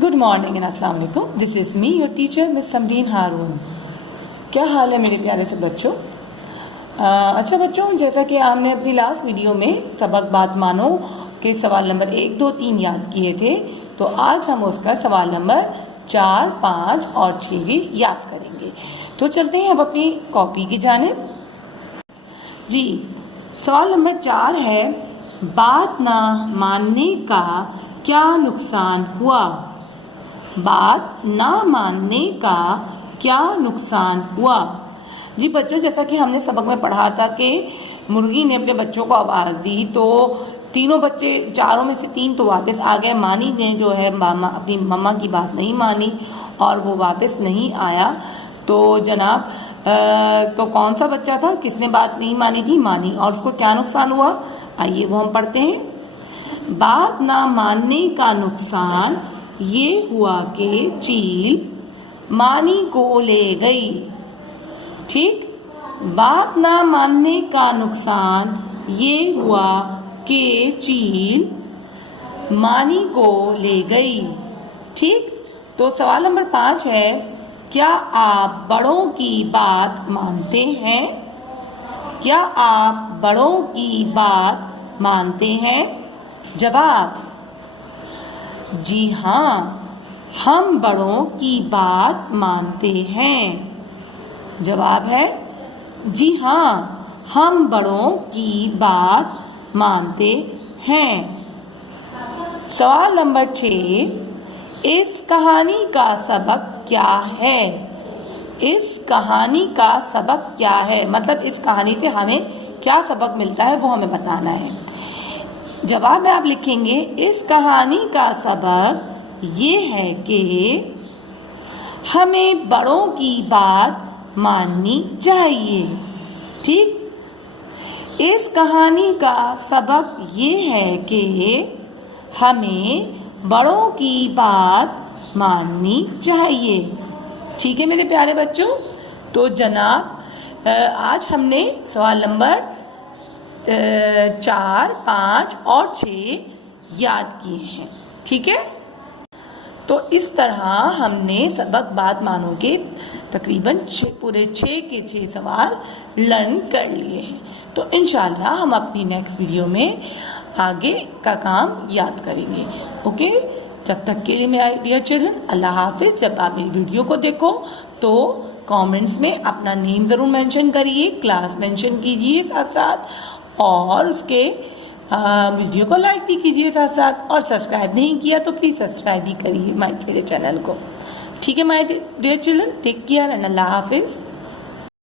Good morning and अस्सलाम वालेकुम। This is me your teacher miss Samreen Haroon. क्या हाल है मेरे प्यारे से बच्चों? अच्छा बच्चों, जैसा कि आपने अपनी लास्ट वीडियो में सबक बात मानो के सवाल नंबर 1, 2, 3 याद किए थे, तो आज हम उसका सवाल नंबर 4, 5 और 6 भी याद करेंगे। तो चलते हैं अब अपनी कॉपी की जानिब। जी, सवाल नंबर 4 है, बात ना मानने का क्या नुकसान हुआ? बात ना मानने का क्या नुकसान हुआ? जी बच्चों, जैसा कि हमने सबक में पढ़ा था कि मुर्गी ने अपने बच्चों को आवाज़ दी तो तीनों बच्चे, चारों में से 3 तो वापस आ गए। मानी ने जो है अपनी मम्मा की बात नहीं मानी और वो वापस नहीं आया। तो जनाब तो कौन सा बच्चा था किसने बात नहीं मानी थी? मानी। और उसको क्या नुकसान हुआ? आइए वो हम पढ़ते हैं। बात ना मानने का नुकसान ये हुआ कि चील मानी को ले गई। ठीक, बात ना मानने का नुकसान ये हुआ कि चील मानी को ले गई। ठीक, तो सवाल नंबर 5 है, क्या आप बड़ों की बात मानते हैं? क्या आप बड़ों की बात मानते हैं? जवाब, जी हाँ, हम बड़ों की बात मानते हैं। जवाब है जी हाँ, हम बड़ों की बात मानते हैं। सवाल नंबर 6, इस कहानी का सबक क्या है? इस कहानी का सबक क्या है? मतलब इस कहानी से हमें क्या सबक मिलता है वो हमें बताना है। जवाब में आप लिखेंगे, इस कहानी का सबक ये है कि हमें बड़ों की बात माननी चाहिए। ठीक, इस कहानी का सबक ये है कि हमें बड़ों की बात माननी चाहिए। ठीक है मेरे प्यारे बच्चों, तो जनाब आज हमने सवाल नंबर 4, 5 और 6 याद किए हैं। ठीक है, तो इस तरह हमने सबक बात मानो के तकरीबन पूरे 6 के 6 सवाल लर्न कर लिए हैं। तो इंशाल्लाह हम अपनी नेक्स्ट वीडियो में आगे का काम याद करेंगे। ओके, जब तक के लिए मेरे डियर चिल्ड्रन, अल्लाह हाफिज़। जब आप मेरी वीडियो को देखो तो कमेंट्स में अपना नेम ज़रूर मेंशन करिए, क्लास मेंशन कीजिए साथ साथ, और उसके वीडियो को लाइक भी कीजिए साथ साथ। और सब्सक्राइब नहीं किया तो प्लीज़ सब्सक्राइब भी करिए मेरे चैनल को। ठीक है my dear children, take care and अल्लाह हाफिज़।